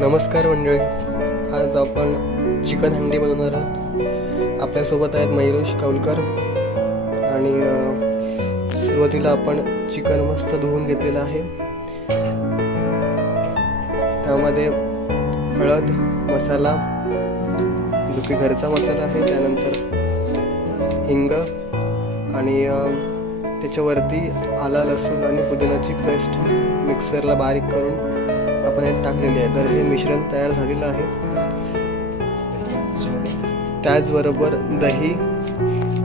नमस्कार मंडळी, आज आपण चिकन हंडी बनवणार आहोत। आपल्यासोबत आहेत मयुरेश कौलकर आणि सुरुवातीला आपण चिकन मस्त धुवून घेतलेलं आहे। त्यामध्ये हळद, मसाला जो की घरचा मसाला आहे, त्यानंतर हिंग आणि त्याच्यावरती आला, लसूण आणि पुदिनाची पेस्ट मिक्सरला बारीक करून आपण यात टाकलेली आहे। तर हे मिश्रण तयार झालेलं आहे। त्याचबरोबर दही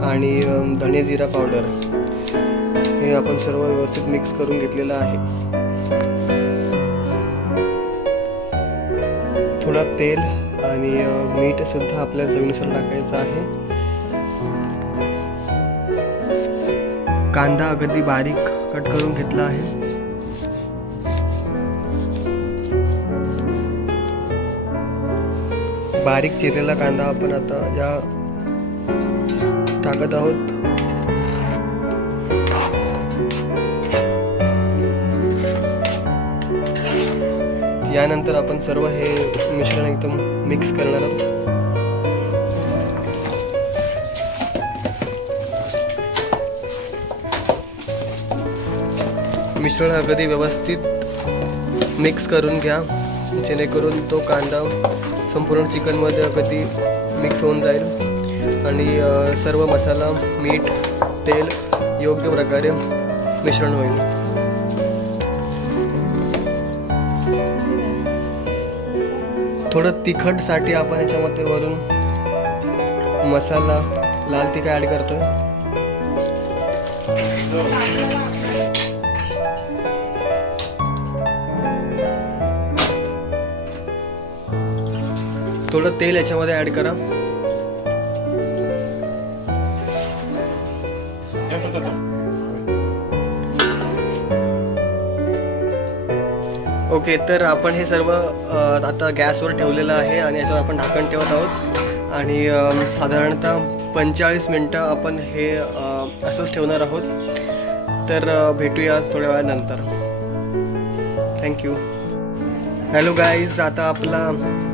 आणि धणे जिरा पावडर हे आपण सर्व व्यवस्थित मिक्स करून घेतलेलं आहे। थोडा तेल आणि मीठ सुद्धा आपल्या चवीनुसार टाकायचं आहे। कांदा अगदी बारीक कट करून घेतला आहे। बारीक चिरलेला कांदा आपण आता या टाकत आहोत। यानंतर आपण सर्व हे मिश्रण एकदम मिक्स करणार आहोत। मिश्रण अगदी व्यवस्थित मिक्स करून घ्या, जेणेकरून तो कांदा संपूर्ण चिकनमध्ये अगदी मिक्स होऊन जाईल आणि सर्व मसाला, मीठ, तेल योग्य प्रकारे मिश्रण होईल। थोडं तिखटसाठी आपण याच्यामध्ये वरून मसाला लाल तिखट ॲड करतोय। थोडं तेल याच्यामध्ये ॲड करा। ओके, तर आपण हे सर्व आता गॅसवर ठेवलेलं आहे आणि याच्यावर आपण ढाकण ठेवत आहोत आणि साधारणतः 45 मिनटं आपण हे असंच ठेवणार आहोत। तर भेटूया थोड्या वेळानंतर। थँक्यू। हॅलो गाईज, आता आपला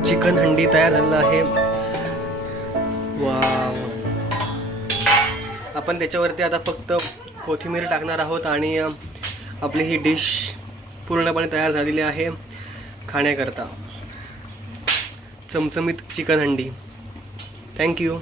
चिकन हंडी तयार झालेला आहे। वाव! आपण त्याच्यावरती आता फक्त कोथिंबीर टाकणार आहोत आणि आपली ही डिश पूर्णपणे तयार झालेली आहे खाण्याकरता। चमचमीत चिकन हंडी। थँक्यू।